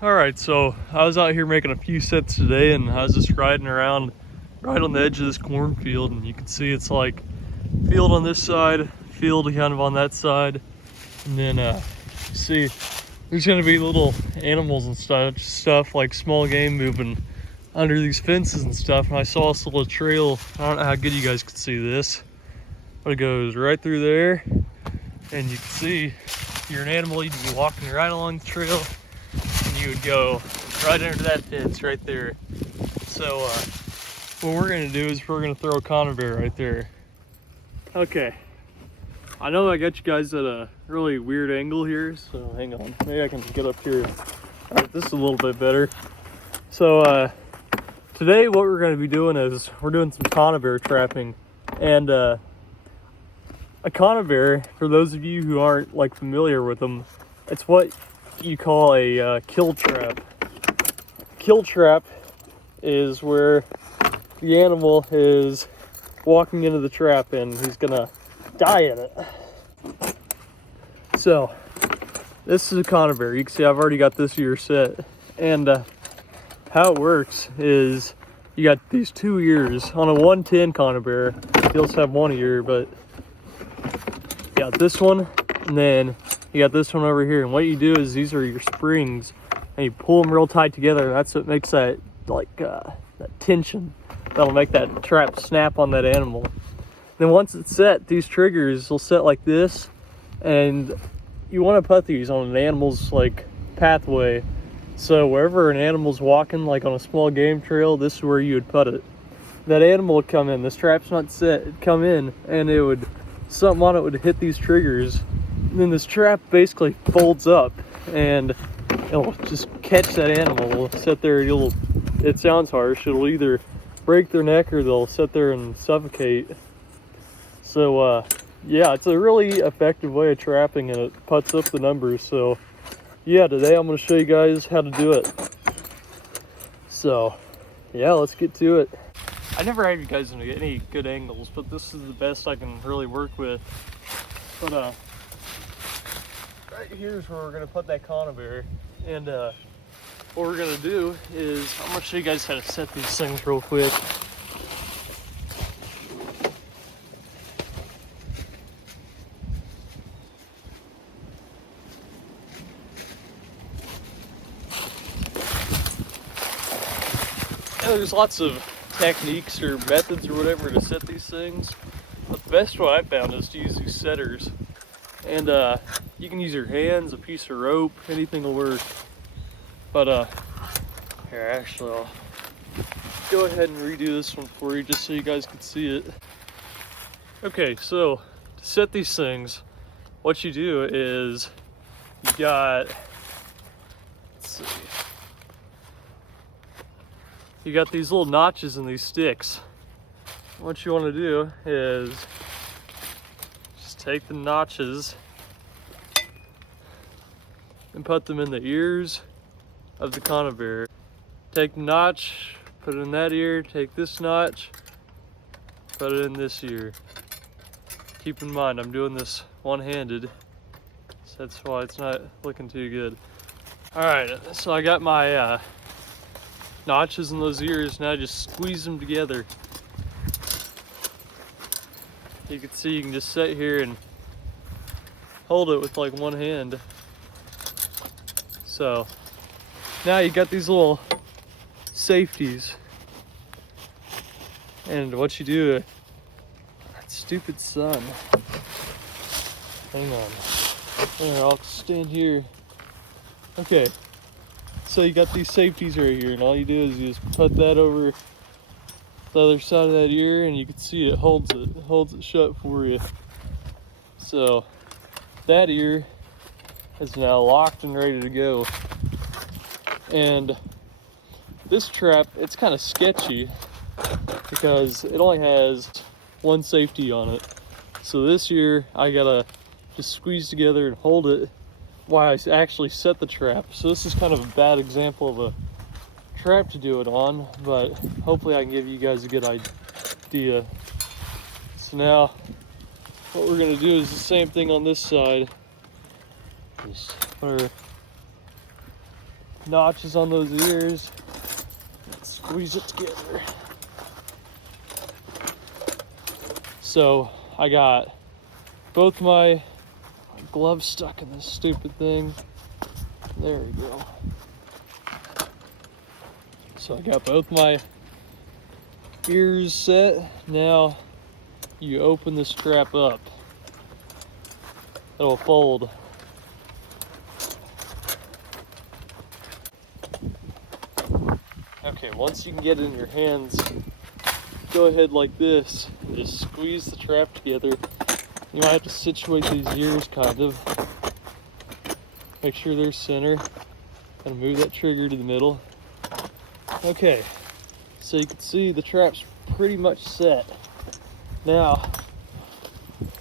Alright, so I was out here making a few sets today, and I was just riding around right on the edge of this cornfield, and you can see it's like field on this side, field kind of on that side, and then you see there's gonna be little animals and stuff like small game moving under these fences and stuff. And I saw this little trail. I don't know how good you guys could see this, but it goes right through there, and you can see if you're an animal, you'd be walking right along the trail, and you would go right under that fence right there. So what we're gonna do is we're gonna throw a conibear right there. Okay, I know I got you guys at a really weird angle here, so hang on, maybe I can get up here. All right, this is a little bit better. So today what we're gonna be doing is we're doing some conibear trapping. And a conibear, for those of you who aren't like familiar with them, it's what you call a kill trap. Kill trap is where the animal is walking into the trap and he's gonna die in it. So this is a conibear. You can see I've already got this ear set, and how it works is you got these two ears on a 110 conibear. You also have one ear, but you got this one, and then you got this one over here. And what you do is these are your springs, and you pull them real tight together. That's what makes that that tension that'll make that trap snap on that animal. Then once it's set, these triggers will set like this, and you want to put these on an animal's like pathway. So wherever an animal's walking, like on a small game trail, this is where you would put it. That animal would come in, this trap's not set, it'd come in, and it would, something on it would hit these triggers. And then this trap basically folds up, and it'll just catch that animal. It'll sit there, it sounds harsh, it'll either break their neck or they'll sit there and suffocate. So yeah, it's a really effective way of trapping, and it puts up the numbers. So yeah, today I'm going to show you guys how to do it. So yeah, let's get to it. I never had you guys in any good angles, but this is the best I can really work with. But right here's where we're going to put that conibear, and what we're going to do is I'm going to show you guys how to set these things real quick. There's lots of techniques or methods or whatever to set these things, but the best one I found is to use these setters. And you can use your hands, a piece of rope, anything will work. But here, actually I'll go ahead and redo this one for you just so you guys can see it. Okay, so to set these things, what you do is you got, let's see, you got these little notches in these sticks. What you want to do is just take the notches and put them in the ears of the conibear. Take the notch, put it in that ear, take this notch, put it in this ear. Keep in mind, I'm doing this one-handed, so that's why it's not looking too good. Alright, so I got my notches in those ears, now just squeeze them together. You can see you can just sit here and hold it with like one hand. So now you got these little safeties, and what you do, that stupid sun, hang on, there, I'll stand here. Okay, so you got these safeties right here, and all you do is you just put that over the other side of that ear, and you can see it holds it shut for you. So that ear is now locked and ready to go. And this trap, it's kind of sketchy because it only has one safety on it. So this ear I gotta just squeeze together and hold it while I actually set the trap. So this is kind of a bad example of a trap to do it on, but hopefully I can give you guys a good idea. So now what we're gonna do is the same thing on this side. Just put our notches on those ears. Squeeze it together. So I got both my gloves stuck in this stupid thing. There we go. So I got both my ears set. Now you open the strap up. It'll fold. Okay, once you can get it in your hands, go ahead like this and just squeeze the trap together. You might have to situate these ears kind of. Make sure they're center. And move that trigger to the middle. Okay, so you can see the trap's pretty much set. Now,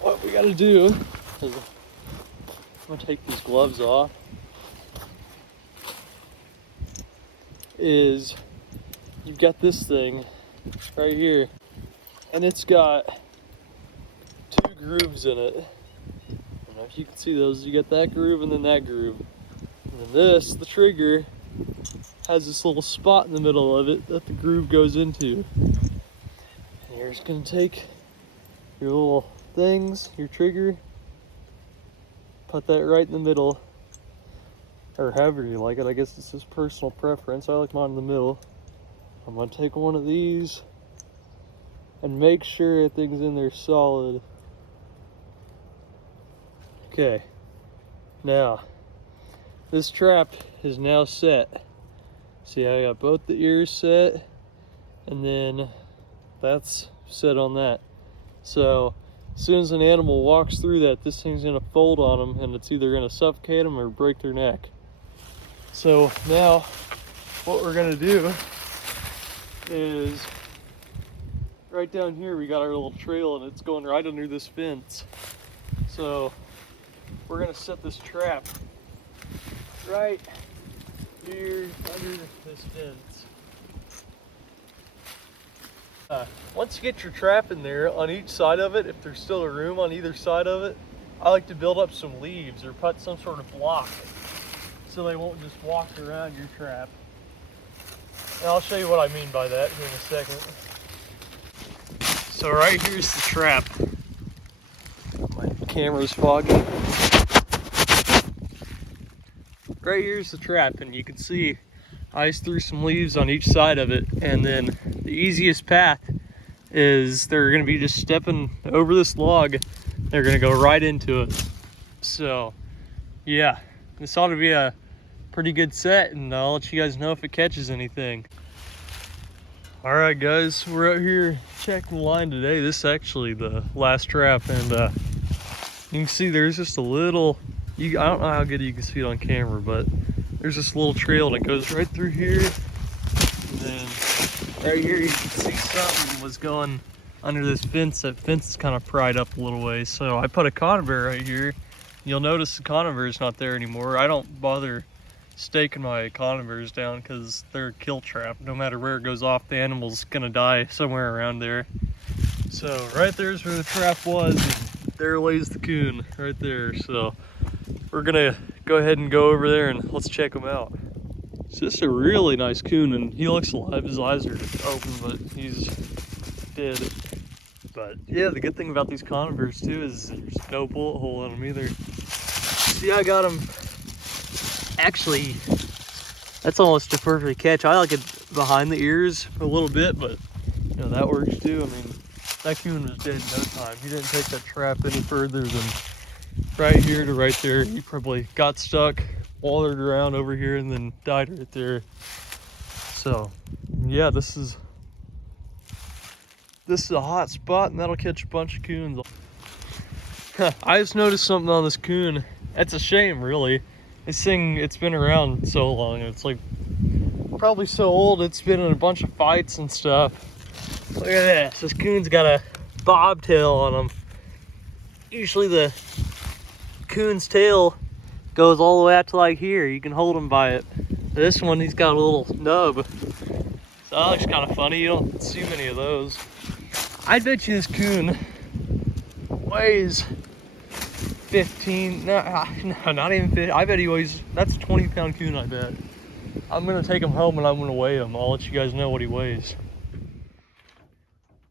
what we gotta do is, I'm gonna take these gloves off, is you've got this thing right here, and it's got 2 grooves in it. I don't know if you can see those. You got that groove and then that groove. And then this, the trigger, has this little spot in the middle of it that the groove goes into. And you're just gonna take your little things, your trigger, put that right in the middle, or however you like it. I guess this is personal preference. I like mine in the middle. I'm gonna take one of these and make sure everything's in there solid. Okay, now this trap is now set. See, I got both the ears set, and then that's set on that. So as soon as an animal walks through that, this thing's gonna fold on them, and it's either gonna suffocate them or break their neck. So now what we're gonna do is, right down here we got our little trail, and it's going right under this fence. So we're gonna set this trap right here under this fence. Once you get your trap in there, on each side of it, if there's still a room on either side of it, I like to build up some leaves or put some sort of block so they won't just walk around your trap. And I'll show you what I mean by that here in a second. So right here's the trap. My camera's foggy. Right here's the trap, and you can see I just threw some leaves on each side of it, and then the easiest path is they're going to be just stepping over this log. They're going to go right into it. So yeah, this ought to be a pretty good set, and I'll let you guys know if it catches anything. All right guys, we're out here checking the line today. This is actually the last trap, and you can see there's just a little, I don't know how good you can see it on camera, but there's this little trail that goes right through here. And then right here you can see something was going under this fence. That fence is kind of pried up a little ways. So I put a conibear right here. You'll notice the conibear is not there anymore. I don't bother staking my conibears down because they're a kill trap. No matter where it goes off, the animal's gonna die somewhere around there. So right there's where the trap was, and there lays the coon right there. So we're gonna go ahead and go over there and let's check him out. It's just a really nice coon, and he looks alive. His eyes are open, but he's dead. But yeah, the good thing about these conibears too is there's no bullet hole in them either. See, I got him. Actually, that's almost a perfect catch. I like it behind the ears a little bit, but you know, that works too. I mean, that coon was dead in no time. He didn't take that trap any further than right here to right there. He probably got stuck, wandered around over here, and then died right there. So yeah, this is a hot spot, and that'll catch a bunch of coons. I just noticed something on this coon. It's a shame, really. This thing, it's been around so long. It's like probably so old, it's been in a bunch of fights and stuff. Look at this. This coon's got a bobtail on him. Usually the coon's tail goes all the way out to like here. You can hold him by it. This one, he's got a little nub. So that looks kind of funny. You don't see many of those. I bet you this coon weighs 15, no, not even 50. I bet he weighs, that's a 20-pound coon, I bet. I'm gonna take him home and I'm gonna weigh him. I'll let you guys know what he weighs.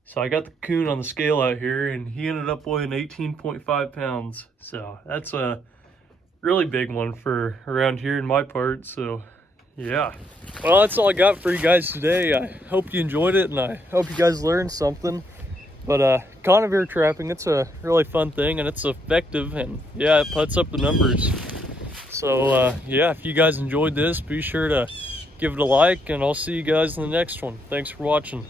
So I got the coon on the scale out here, and he ended up weighing 18.5 pounds. So that's a really big one for around here in my part. So yeah. Well, that's all I got for you guys today. I hope you enjoyed it, and I hope you guys learned something. But conibare trapping, it's a really fun thing, and it's effective, and yeah, it puts up the numbers. So yeah, if you guys enjoyed this, be sure to give it a like, and I'll see you guys in the next one. Thanks for watching.